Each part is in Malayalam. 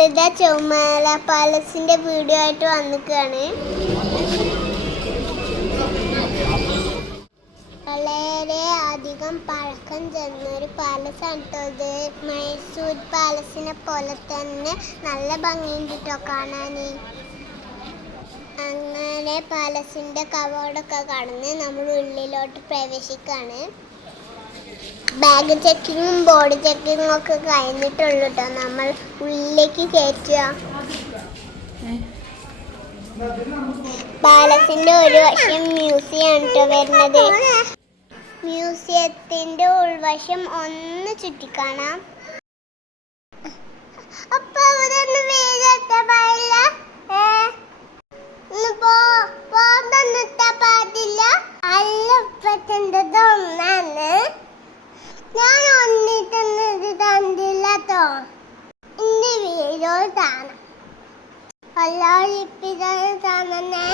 നമ്മളിതാ ചുമല പാലസിന്റെ വീഡിയോ ആയിട്ട് വന്നിക്കാണ്. വളരെ അധികം പഴക്കം ചെന്നൊരു പാലസാണ് കേട്ടോ ഇത്. മൈസൂർ പാലസിനെ പോലെ തന്നെ നല്ല ഭംഗിയുണ്ട് കേട്ടോ കാണാൻ. അങ്ങനെ പാലസിന്റെ കവാടമൊക്കെ കടന്ന് നമ്മൾ ഉള്ളിലോട്ട് പ്രവേശിക്കാണ്. ബാഗ് ചെക്കിങ്ങും ബോർഡ് ചെക്കിങ്ങും ഒക്കെ കഴിഞ്ഞിട്ടുള്ളൂ കേട്ടോ നമ്മൾ ഉള്ളിലേക്ക് കയറ്റുക. പാലസിന്റെ ഒരു വശം മ്യൂസിയം ആണ് കേട്ടോ വരുന്നത്. മ്യൂസിയത്തിന്റെ ഉൾവശം ഒന്ന് ചുറ്റിക്കാണാം. അപ്പൊ അവിടെ ഒന്ന് വീഴട്ടെ പാടില്ല, പാടില്ല. അല്ലപ്പത്തിൻ്റെതൊന്നാണ് ഞാൻ ഒന്നിട്ടത് തന്നില്ലട്ടോ. ഇന്റെ വീഡിയോ കാണാം. എല്ലാവരും ഇപ്പിതാണ് കാണുന്നേ.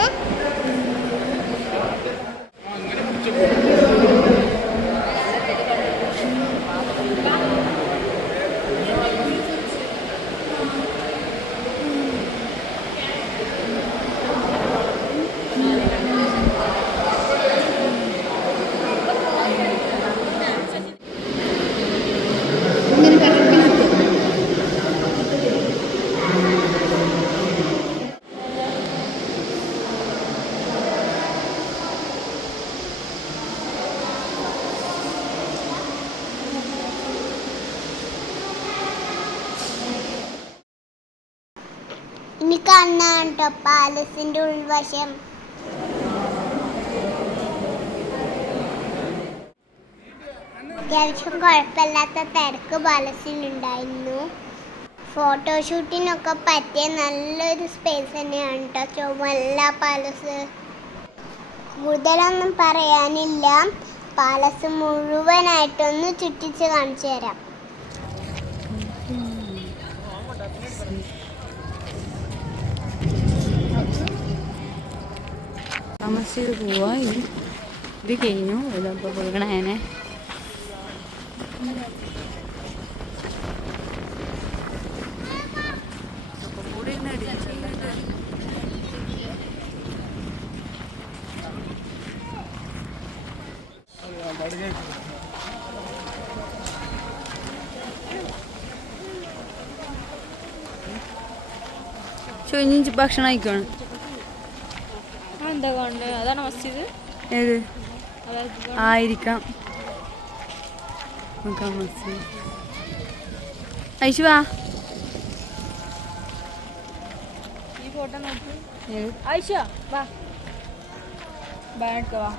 ഇനി കാണാൻ കേട്ടോ പാലസിന്റെ ഉൾവശം. അത്യാവശ്യം കുഴപ്പമില്ലാത്ത തിരക്ക് പാലസിനുണ്ടായിരുന്നു. ഫോട്ടോഷൂട്ടിനൊക്കെ പറ്റിയ നല്ലൊരു സ്പേസ് തന്നെയാണ് കേട്ടോ ചുമല പാലസ്. കൂടുതലൊന്നും പറയാനില്ല. പാലസ് മുഴുവനായിട്ടൊന്ന് ചുറ്റിച്ച് കാണിച്ചു തരാം. താമസിച്ച് പോവാ. ഇത് കഴിഞ്ഞു. ഇതപ്പോൾ കൊടുക്കണേനെ ചോദിച്ച് ഭക്ഷണം കഴിക്കണം. എന്താ കൊണ്ട് അതാണ് മസ്ജിദ്. ഏത് ആയിരിക്കാം. മസ്ജിദ് ഐശുവാ ഈ ഫോട്ടോ നോക്കി. ഐഷ വാ, ബാഗ് വാ.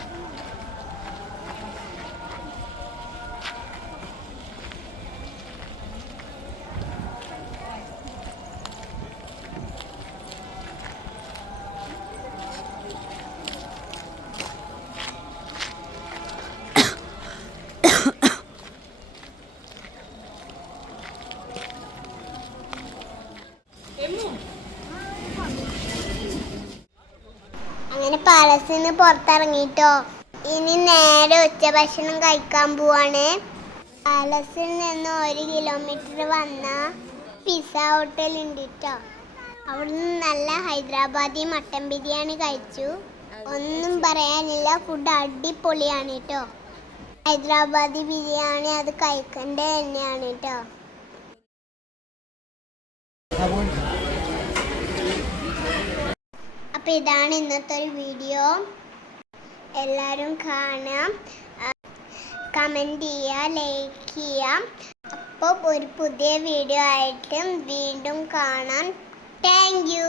അങ്ങനെ പാലസിന് പുറത്തിറങ്ങിട്ടോ. ഇനി നേരെ ഉച്ചഭക്ഷണം കഴിക്കാൻ പോവാണ്. പാലസിൽ നിന്ന് 1 കിലോമീറ്റർ വന്ന പിസ്സ ഹോട്ടൽ ഉണ്ട് കേട്ടോ. അവിടുന്ന് നല്ല ഹൈദരാബാദി മട്ടൻ ബിരിയാണി കഴിച്ചു. ഒന്നും പറയാനില്ല, ഫുഡ് അടിപൊളിയാണ് കേട്ടോ. ഹൈദരാബാദി ബിരിയാണി അത് കഴിക്കേണ്ട തന്നെയാണ് കേട്ടോ. അപ്പോൾ ഇതാണ് ഇന്നത്തെ ഒരു വീഡിയോ. എല്ലാവരും കാണാം, കമൻറ്റ് ചെയ്യുക, ലൈക്ക് ചെയ്യാം. അപ്പോൾ ഒരു പുതിയ വീഡിയോ ആയിട്ട് വീണ്ടും കാണാം. Thank you.